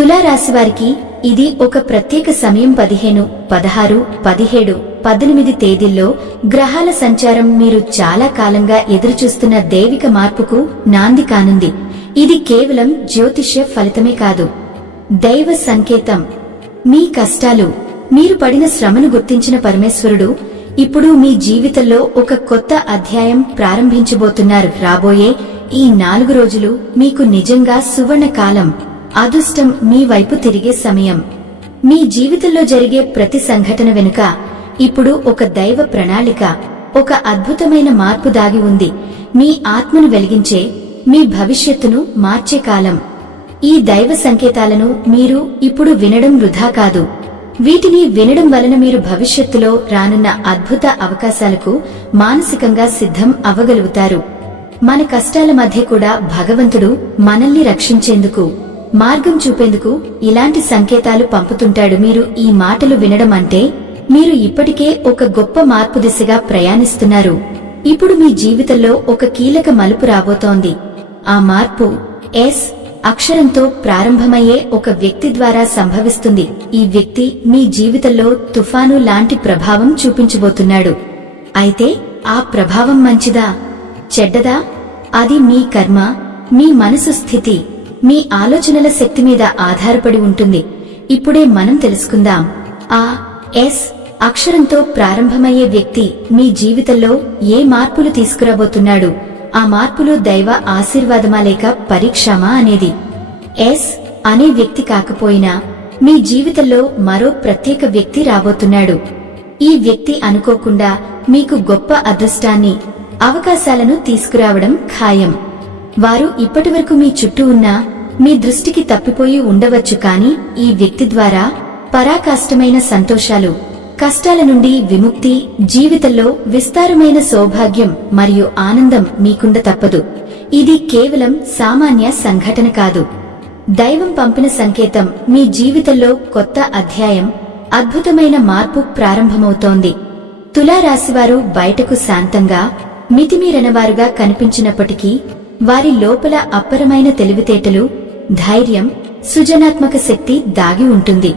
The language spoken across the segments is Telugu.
తులారాశివారికి ఇది ఒక ప్రత్యేక సమయం. 15, 16, 17, 18 తేదీల్లో గ్రహాల సంచారం మీరు చాలా కాలంగా ఎదురుచూస్తున్న దైవిక మార్పుకు నాంది కానుంది. ఇది కేవలం జ్యోతిష్య ఫలితమే కాదు, దైవ సంకేతం. మీ కష్టాలు, మీరు పడిన శ్రమను గుర్తించిన పరమేశ్వరుడు ఇప్పుడు మీ జీవితంలో ఒక కొత్త అధ్యాయం ప్రారంభించబోతున్నారు. రాబోయే ఈ 4 రోజులు మీకు నిజంగా సువర్ణ కాలం. అదృష్టం మీ వైపు తిరిగే సమయం. మీ జీవితంలో జరిగే ప్రతి సంఘటన వెనుక ఇప్పుడు ఒక దైవ ప్రణాళిక, ఒక అద్భుతమైన మార్పు దాగి ఉంది. మీ ఆత్మను వెలిగించే, మీ భవిష్యత్తును మార్చే కాలం. ఈ దైవ సంకేతాలను మీరు ఇప్పుడు వినడం వృధా కాదు. వీటిని వినడం వలన మీరు భవిష్యత్తులో రానున్న అద్భుత అవకాశాలకు మానసికంగా సిద్ధం అవ్వగలుగుతారు. మన కష్టాల మధ్య కూడా భగవంతుడు మనల్ని రక్షించేందుకు, మార్గం చూపేందుకు ఇలాంటి సంకేతాలు పంపుతుంటాడు. మీరు ఈ మాటలు వినడం అంటే మీరు ఇప్పటికే ఒక గొప్ప మార్పు దిశగా ప్రయాణిస్తున్నారు. ఇప్పుడు మీ జీవితంలో ఒక కీలక మలుపు రాబోతోంది. ఆ మార్పు ఎస్ అక్షరంతో ప్రారంభమయ్యే ఒక వ్యక్తి ద్వారా సంభవిస్తుంది. ఈ వ్యక్తి మీ జీవితంలో తుఫాను లాంటి ప్రభావం చూపించబోతున్నాడు. అయితే ఆ ప్రభావం మంచిదా, చెడ్డదా? అది మీ కర్మ, మీ మనసు స్థితి, మీ ఆలోచనల శక్తి మీద ఆధారపడి ఉంటుంది. ఇప్పుడే మనం తెలుసుకుందాం. ఆ ఎస్ అక్షరంతో ప్రారంభమయ్యే వ్యక్తి మీ జీవితంలో ఏ మార్పులు తీసుకురాబోతున్నాడు? ఆ మార్పులు దైవ ఆశీర్వాదమా లేక పరీక్షమా అనేది. ఎస్ అనే వ్యక్తి కాకపోయినా మీ జీవితంలో మరో ప్రత్యేక వ్యక్తి రాబోతున్నాడు. ఈ వ్యక్తి అనుకోకుండా మీకు గొప్ప అదృష్టాన్ని, అవకాశాలను తీసుకురావడం ఖాయం. వారు ఇప్పటివరకు మీ చుట్టూ ఉన్నా మీ దృష్టికి తప్పిపోయి ఉండవచ్చు. కాని ఈ వ్యక్తి ద్వారా పరాకాష్టమైన సంతోషాలు, కష్టాల నుండి విముక్తి, జీవితంలో విస్తారమైన సౌభాగ్యం మరియు ఆనందం మీకుండ తప్పదు. ఇది కేవలం సామాన్య సంఘటన కాదు, దైవం పంపిన సంకేతం. మీ జీవితంలో కొత్త అధ్యాయం, అద్భుతమైన మార్పు ప్రారంభమవుతోంది. తులారాశివారు బయటకు శాంతంగా, మితిమీరనవారుగా కనిపించినప్పటికీ వారి లోపల అప్పరమైన తెలివితేటలు, ధైర్యం, సృజనాత్మక శక్తి దాగి ఉంటుంది.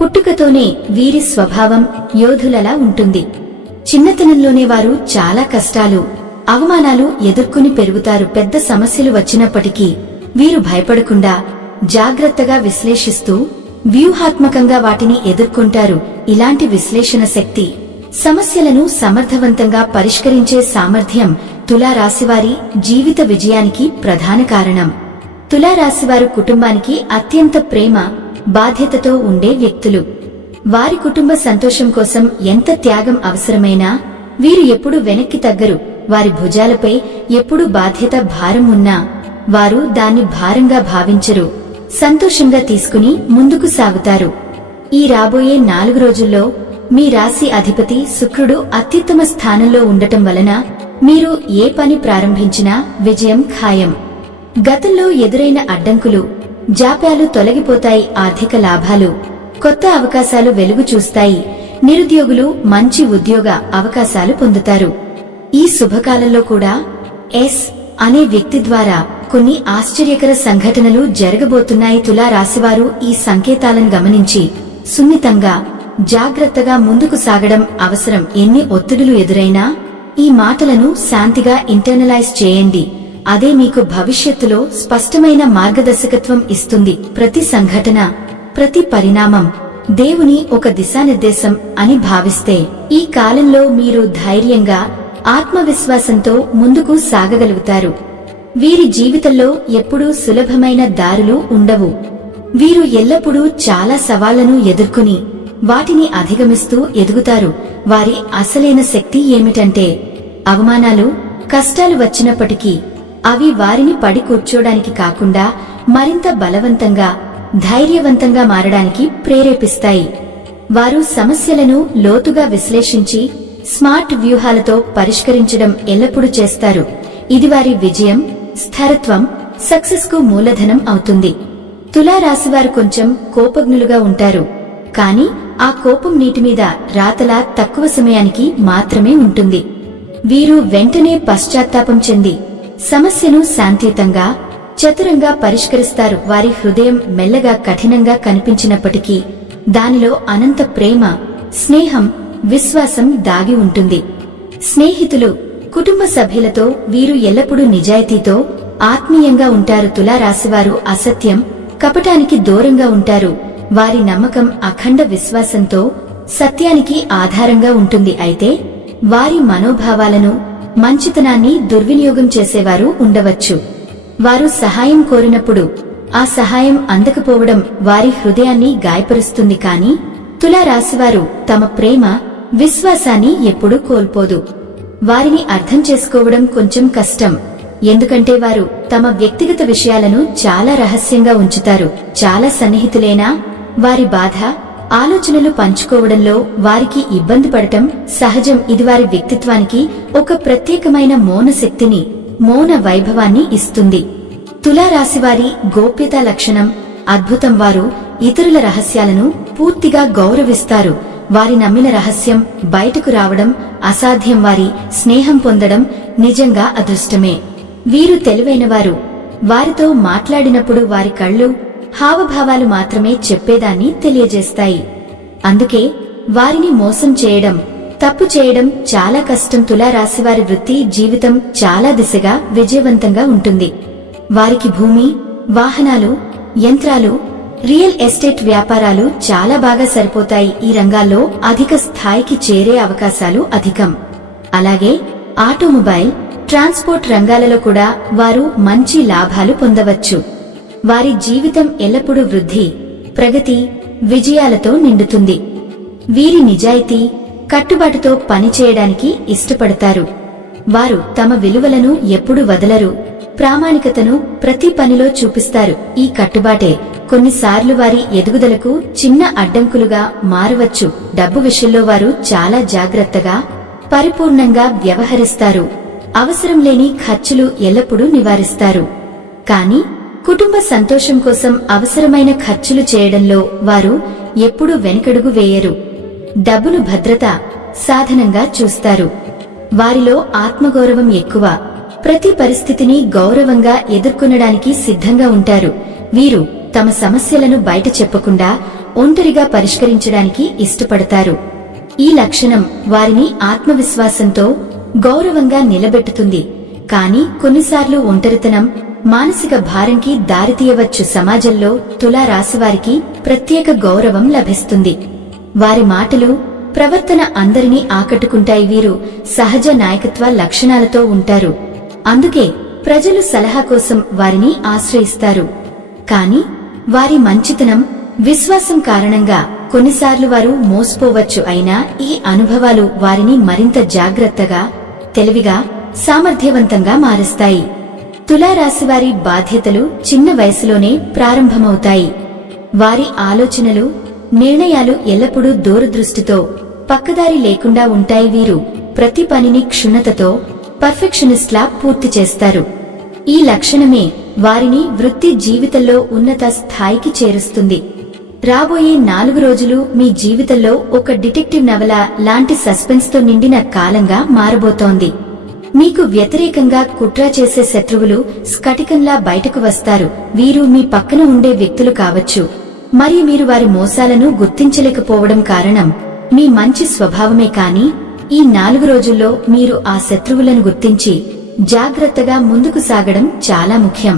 పుట్టుకతోనే వీరి స్వభావం యోధులలా ఉంటుంది. చిన్నతనంలోనే వారు చాలా కష్టాలు, అవమానాలు ఎదుర్కొని పెరుగుతారు. పెద్ద సమస్యలు వచ్చినప్పటికీ వీరు భయపడకుండా జాగ్రత్తగా విశ్లేషిస్తూ వ్యూహాత్మకంగా వాటిని ఎదుర్కొంటారు. ఇలాంటి విశ్లేషణ శక్తి, సమస్యలను సమర్థవంతంగా పరిష్కరించే సామర్థ్యం తులారాశివారి జీవిత విజయానికి ప్రధాన కారణం. తులారాశివారు కుటుంబానికి అత్యంత ప్రేమ, బాధ్యతతో ఉండే వ్యక్తులు. వారి కుటుంబ సంతోషం కోసం ఎంత త్యాగం అవసరమైనా వీరు ఎప్పుడూ వెనక్కి తగ్గరు. వారి భుజాలపై ఎప్పుడు బాధ్యత భారం ఉన్నా వారు దాన్ని భారంగా భావించరు. సంతోషంగా తీసుకుని ముందుకు సాగుతారు. ఈ రాబోయే 4 రోజుల్లో మీ రాశి అధిపతి శుక్రుడు అత్యుత్తమ స్థానంలో ఉండటం వలన మీరు ఏ పని ప్రారంభించినా విజయం ఖాయం. గతంలో ఎదురైన అడ్డంకులు, జాప్యాలు తొలగిపోతాయి. ఆర్థిక లాభాలు, కొత్త అవకాశాలు వెలుగు చూస్తాయి. నిరుద్యోగులు మంచి ఉద్యోగ అవకాశాలు పొందుతారు. ఈ శుభకాలంలో కూడా ఎస్ అనే వ్యక్తి ద్వారా కొన్ని ఆశ్చర్యకర సంఘటనలు జరగబోతున్నాయి. తులారాశివారు ఈ సంకేతాలను గమనించి సున్నితంగా, జాగ్రత్తగా ముందుకు సాగడం అవసరం. ఎన్ని ఒత్తిడులు ఎదురైనా ఈ మాటలను శాంతిగా ఇంటర్నలైజ్ చేయండి. అదే మీకు భవిష్యత్తులో స్పష్టమైన మార్గదర్శకత్వం ఇస్తుంది. ప్రతి సంఘటన, ప్రతి పరిణామం దేవుని ఒక దిశానిర్దేశం అని భావిస్తే ఈ కాలంలో మీరు ధైర్యంగా, ఆత్మవిశ్వాసంతో ముందుకు సాగగలుగుతారు. వీరి జీవితంలో ఎప్పుడూ సులభమైన దారులు ఉండవు. వీరు ఎల్లప్పుడూ చాలా సవాళ్లను ఎదుర్కొని వాటిని అధిగమిస్తూ ఎదుగుతారు. వారి అసలైన శక్తి ఏమిటంటే అవమానాలు, కష్టాలు వచ్చినప్పటికీ అవి వారిని పడి కూర్చోడానికి కాకుండా మరింత బలవంతంగా, ధైర్యవంతంగా మారడానికి ప్రేరేపిస్తాయి. వారు సమస్యలను లోతుగా విశ్లేషించి స్మార్ట్ వ్యూహాలతో పరిష్కరించడం ఎల్లప్పుడూ చేస్తారు. ఇది వారి విజయం, స్థిరత్వం, సక్సెస్ కు మూలధనం అవుతుంది. తులారాశివారు కొంచెం కోపజ్ఞులుగా ఉంటారు. కాని ఆ కోపం నీటి మీద రాతలా తక్కువ సమయానికి మాత్రమే ఉంటుంది. వీరు వెంటనే పశ్చాత్తాపం చెంది సమస్యను శాంతియుతంగా, చతురంగా పరిష్కరిస్తారు. వారి హృదయం మెల్లగా కఠినంగా కనిపించినప్పటికీ దానిలో అనంత ప్రేమ, స్నేహం, విశ్వాసం దాగి ఉంటుంది. స్నేహితులు, కుటుంబ సభ్యులతో వీరు ఎల్లప్పుడూ నిజాయితీతో, ఆత్మీయంగా ఉంటారు. తులారాశివారు అసత్యం, కపటానికి దూరంగా ఉంటారు. వారి నమ్మకం అఖండ విశ్వాసంతో, సత్యానికి ఆధారంగా ఉంటుంది. అయితే వారి మనోభావాలను, మంచితనాన్ని దుర్వినియోగం చేసేవారు ఉండవచ్చు. వారు సహాయం కోరినప్పుడు ఆ సహాయం అందకపోవడం వారి హృదయాన్ని గాయపరుస్తుంది. కాని తులారాశివారు తమ ప్రేమ, విశ్వాసాన్ని ఎప్పుడూ కోల్పోదు. వారిని అర్థం చేసుకోవడం కొంచెం కష్టం. ఎందుకంటే వారు తమ వ్యక్తిగత విషయాలను చాలా రహస్యంగా ఉంచుతారు. చాలా సన్నిహితులైనా వారి బాధ, ఆలోచనలు పంచుకోవడంలో వారికి ఇబ్బంది పడటం సహజం. ఇది వారి వ్యక్తిత్వానికి ఒక ప్రత్యేకమైన మౌన శక్తిని, మౌన వైభవాన్ని ఇస్తుంది. తులారాశివారి గోప్యతా లక్షణం అద్భుతం. వారు ఇతరుల రహస్యాలను పూర్తిగా గౌరవిస్తారు. వారి నమ్మిన రహస్యం బయటకు రావడం అసాధ్యం. వారి స్నేహం పొందడం నిజంగా అదృష్టమే. వీరు తెలివైనవారు. వారితో మాట్లాడినప్పుడు వారి కళ్ళు, హావభావాలు మాత్రమే చెప్పేదాన్ని తెలియజేస్తాయి. అందుకే వారిని మోసం చేయడం, తప్పు చేయడం చాలా కష్టం. తులారాశివారి వృత్తి జీవితం చాలా దిశగా విజయవంతంగా ఉంటుంది. వారికి భూమి, వాహనాలు, యంత్రాలు, రియల్ ఎస్టేట్ వ్యాపారాలు చాలా బాగా సరిపోతాయి. ఈ రంగాల్లో అధిక స్థాయికి చేరే అవకాశాలు అధికం. అలాగే ఆటోమొబైల్, ట్రాన్స్పోర్ట్ రంగాలలో కూడా వారు మంచి లాభాలు పొందవచ్చు. వారి జీవితం ఎల్లప్పుడూ వృద్ధి, ప్రగతి, విజయాలతో నిండుతుంది. వీరి నిజాయితీ, కట్టుబాటుతో పనిచేయడానికి ఇష్టపడతారు. వారు తమ విలువలను ఎప్పుడూ వదలరు. ప్రామాణికతను ప్రతి పనిలో చూపిస్తారు. ఈ కట్టుబాటే కొన్నిసార్లు వారి ఎదుగుదలకు చిన్న అడ్డంకులుగా మారవచ్చు. డబ్బు విషయంలో వారు చాలా జాగ్రత్తగా, పరిపూర్ణంగా వ్యవహరిస్తారు. అవసరం లేని ఖర్చులు ఎల్లప్పుడూ నివారిస్తారు. కాని కుటుంబ సంతోషం కోసం అవసరమైన ఖర్చులు చేయడంలో వారు ఎప్పుడూ వెనకడుగు వేయరు. డబ్బును భద్రత, సాధనంగా చూస్తారు. వారిలో ఆత్మగౌరవం ఎక్కువ. ప్రతి పరిస్థితిని గౌరవంగా ఎదుర్కొనడానికి సిద్ధంగా ఉంటారు. వీరు తమ సమస్యలను బయట చెప్పకుండా ఒంటరిగా పరిష్కరించడానికి ఇష్టపడతారు. ఈ లక్షణం వారిని ఆత్మవిశ్వాసంతో, గౌరవంగా నిలబెట్టుతుంది. కాని కొన్నిసార్లు ఒంటరితనం మానసిక భారంకి దారితీయవచ్చు. సమాజంలో తులారాశివారికి ప్రత్యేక గౌరవం లభిస్తుంది. వారి మాటలు, ప్రవర్తన అందరినీ ఆకట్టుకుంటాయి. వీరు సహజ నాయకత్వ లక్షణాలతో ఉంటారు. అందుకే ప్రజలు సలహా కోసం వారిని ఆశ్రయిస్తారు. కాని వారి మంచితనం, విశ్వాసం కారణంగా కొన్నిసార్లు వారు మోసపోవచ్చు. అయినా ఈ అనుభవాలు వారిని మరింత జాగ్రత్తగా, తెలివిగా, సామర్థ్యవంతంగా మారుస్తాయి. తులారాశివారి బాధ్యతలు చిన్న వయసులోనే ప్రారంభమవుతాయి. వారి ఆలోచనలు, నిర్ణయాలు ఎల్లప్పుడూ దూరదృష్టితో, పక్కదారి లేకుండా ఉంటాయి. వీరు ప్రతి పనిని క్షుణ్ణతతో, పర్ఫెక్షనిస్ట్లా పూర్తి చేస్తారు. ఈ లక్షణమే వారిని వృత్తి జీవితంలో ఉన్నత స్థాయికి చేరుస్తుంది. రాబోయే 4 రోజులు మీ జీవితంలో ఒక డిటెక్టివ్ నవల లాంటి సస్పెన్స్ తో నిండిన కాలంగా మారబోతోంది. మీకు వ్యతిరేకంగా కుట్ర చేసే శత్రువులు స్ఫటికంలా బయటకు వస్తారు. వీరు మీ పక్కన ఉండే వ్యక్తులు కావచ్చు. మరియు మీరు వారి మోసాలను గుర్తించలేకపోవడం కారణం మీ మంచి స్వభావమే. కాని ఈ 4 రోజుల్లో మీరు ఆ శత్రువులను గుర్తించి జాగ్రత్తగా ముందుకు సాగడం చాలా ముఖ్యం.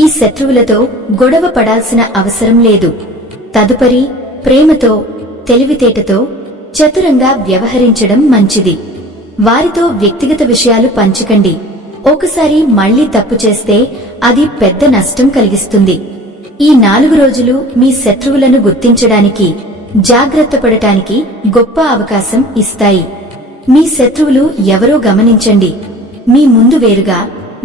ఈ శత్రువులతో గొడవ పడాల్సిన అవసరం లేదు. తదుపరి ప్రేమతో, తెలివితేటతో, చతురంగా వ్యవహరించడం మంచిది. వారితో వ్యక్తిగత విషయాలు పంచకండి. ఒకసారి మళ్లీ తప్పు చేస్తే అది పెద్ద నష్టం కలిగిస్తుంది. ఈ 4 రోజులు మీ శత్రువులను గుర్తించడానికి, జాగ్రత్త పడటానికి గొప్ప అవకాశం ఇస్తాయి. మీ శత్రువులు ఎవరో గమనించండి. మీ ముందు వేరుగా,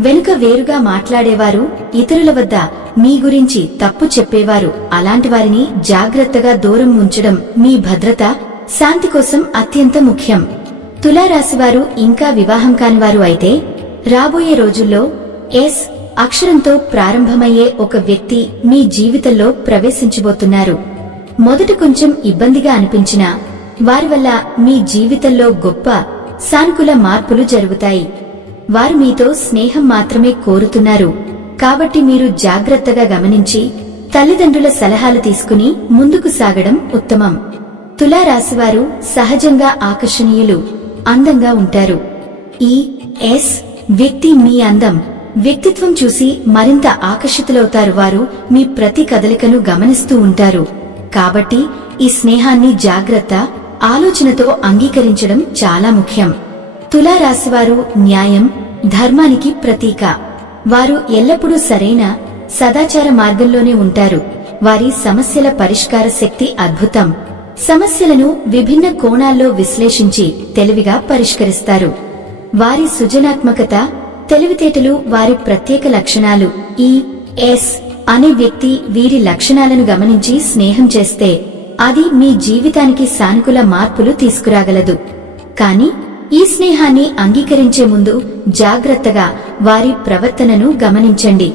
వెనుక వేరుగా మాట్లాడేవారు, ఇతరుల వద్ద మీ గురించి తప్పు చెప్పేవారు, అలాంటి వారిని జాగ్రత్తగా దూరం ఉంచడం మీ భద్రత, శాంతి కోసం అత్యంత ముఖ్యం. తులారాశివారు ఇంకా వివాహం కానివారు అయితే రాబోయే రోజుల్లో ఎస్ అక్షరంతో ప్రారంభమయ్యే ఒక వ్యక్తి మీ జీవితంలో ప్రవేశించబోతున్నారు. మొదట కొంచెం ఇబ్బందిగా అనిపించినా వారి వల్ల మీ జీవితంలో గొప్ప సానుకూల మార్పులు జరుగుతాయి. వారు మీతో స్నేహం మాత్రమే కోరుతున్నారు. కాబట్టి మీరు జాగ్రత్తగా గమనించి తల్లిదండ్రుల సలహాలు తీసుకుని ముందుకు సాగడం ఉత్తమం. తులారాశివారు సహజంగా ఆకర్షణీయులు, అందంగా ఉంటారు. ఈ ఎస్ వ్యక్తి మీ అందం, వ్యక్తిత్వం చూసి మరింత ఆకర్షితులవుతారు. వారు మీ ప్రతి కదలికను గమనిస్తూ ఉంటారు. కాబట్టి ఈ స్నేహాన్ని జాగ్రత్త, ఆలోచనతో అంగీకరించడం చాలా ముఖ్యం. తులారాశివారు న్యాయం, ధర్మానికి ప్రతీక. వారు ఎల్లప్పుడూ సరైన, సదాచార మార్గంలోనే ఉంటారు. వారి సమస్యల పరిష్కార శక్తి అద్భుతం. సమస్యలను విభిన్న కోణాల్లో విశ్లేషించి తెలివిగా పరిష్కరిస్తారు. వారి సృజనాత్మకత, తెలివితేటలు వారి ప్రత్యేక లక్షణాలు. ఈ ఎస్ అనే వ్యక్తి వీరి లక్షణాలను గమనించి స్నేహం చేస్తే అది మీ జీవితానికి సానుకూల మార్పులు తీసుకురాగలదు. కాని ఈ స్నేహాన్ని అంగీకరించే ముందు జాగ్రత్తగా వారి ప్రవర్తనను గమనించండి.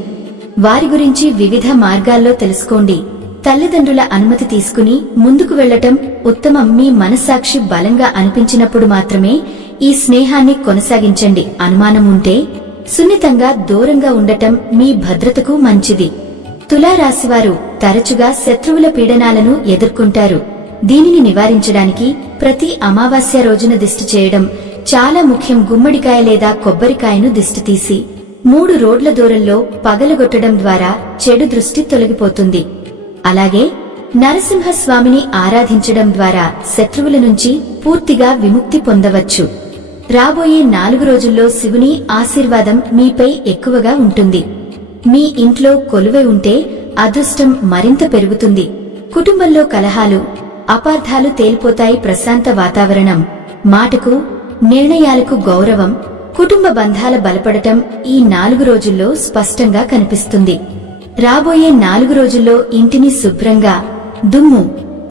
వారి గురించి వివిధ మార్గాల్లో తెలుసుకోండి. తల్లిదండ్రుల అనుమతి తీసుకుని ముందుకు వెళ్లటం ఉత్తమం. మీ మనస్సాక్షి బలంగా అనిపించినప్పుడు మాత్రమే ఈ స్నేహాన్ని కొనసాగించండి. అనుమానం ఉంటే సున్నితంగా దూరంగా ఉండటం మీ భద్రతకు మంచిది. తులారాశివారు తరచుగా శత్రువుల పీడనాలను ఎదుర్కొంటారు. దీనిని నివారించడానికి ప్రతి అమావాస్య రోజున దిష్టి చేయడం చాలా ముఖ్యం. గుమ్మడికాయ లేదా కొబ్బరికాయను దిష్టి తీసి 3 రోడ్ల దూరంలో పగలగొట్టడం ద్వారా చెడు దృష్టి తొలగిపోతుంది. అలాగే నరసింహస్వామిని ఆరాధించడం ద్వారా శత్రువుల నుంచి పూర్తిగా విముక్తి పొందవచ్చు. రాబోయే 4 రోజుల్లో శివుని ఆశీర్వాదం మీపై ఎక్కువగా ఉంటుంది. మీ ఇంట్లో కొలువై ఉంటే అదృష్టం మరింత పెరుగుతుంది. కుటుంబంలో కలహాలు, అపార్థాలు తేలిపోతాయి. ప్రశాంత వాతావరణం, మాటకు, నిర్ణయాలకు గౌరవం, కుటుంబ బంధాల బలపడటం ఈ 4 రోజుల్లో స్పష్టంగా కనిపిస్తుంది. రాబోయే 4 రోజుల్లో ఇంటిని శుభ్రంగా, దుమ్ము,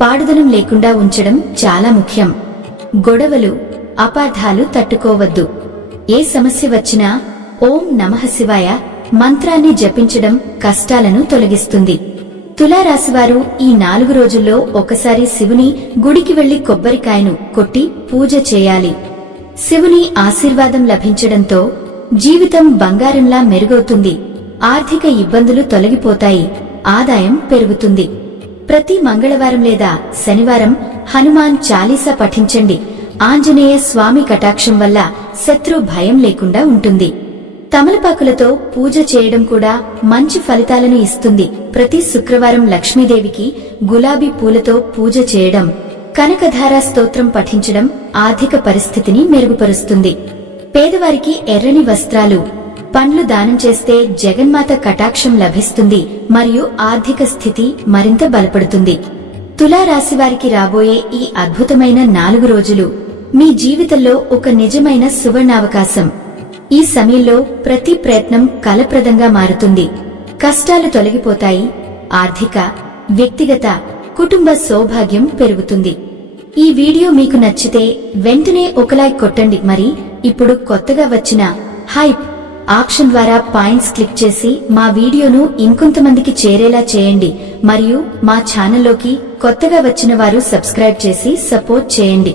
పాడుదనం లేకుండా ఉంచడం చాలా ముఖ్యం. గొడవలు, అపార్థాలు తట్టుకోవద్దు. ఏ సమస్య వచ్చినా ఓం నమః శివాయ మంత్రాన్ని జపించడం కష్టాలను తొలగిస్తుంది. తులారాశివారు ఈ 4 రోజుల్లో ఒకసారి శివుని గుడికి వెళ్లి కొబ్బరికాయను కొట్టి పూజ చేయాలి. శివుని ఆశీర్వాదం లభించడంతో జీవితం బంగారంలా మెరుగవుతుంది. ఆర్థిక ఇబ్బందులు తొలగిపోతాయి. ఆదాయం పెరుగుతుంది. ప్రతి మంగళవారం లేదా శనివారం హనుమాన్ చాలీసా పఠించండి. ఆంజనేయ స్వామి కటాక్షం వల్ల శత్రు భయం లేకుండా ఉంటుంది. తమలపాకులతో పూజ చేయడం కూడా మంచి ఫలితాలను ఇస్తుంది. ప్రతి శుక్రవారం లక్ష్మీదేవికి గులాబీ పూలతో పూజ చేయడం, కనకధార స్తోత్రం పఠించడం ఆర్థిక పరిస్థితిని మెరుగుపరుస్తుంది. పేదవారికి ఎర్రని వస్త్రాలు, పండ్లు దానం చేస్తే జగన్మాత కటాక్షం లభిస్తుంది మరియు ఆర్థిక స్థితి మరింత బలపడుతుంది. తులారాశివారికి రాబోయే ఈ అద్భుతమైన 4 రోజులు మీ జీవితంలో ఒక నిజమైన సువర్ణావకాశం. ఈ సమయంలో ప్రతి ప్రయత్నం ఫలప్రదంగా మారుతుంది. కష్టాలు తొలగిపోతాయి. ఆర్థిక, వ్యక్తిగత, కుటుంబ సౌభాగ్యం పెరుగుతుంది. ఈ వీడియో మీకు నచ్చితే వెంటనే ఒక లైక్ కొట్టండి. మరి ఇప్పుడు కొత్తగా వచ్చిన హైప్ ఆప్షన్ ద్వారా పాయింట్స్ క్లిక్ చేసి మా వీడియోను ఇంకొంతమందికి చేరేలా చేయండి. మరియు మా ఛానల్లోకి కొత్తగా వచ్చిన వారు సబ్స్క్రైబ్ చేసి సపోర్ట్ చేయండి.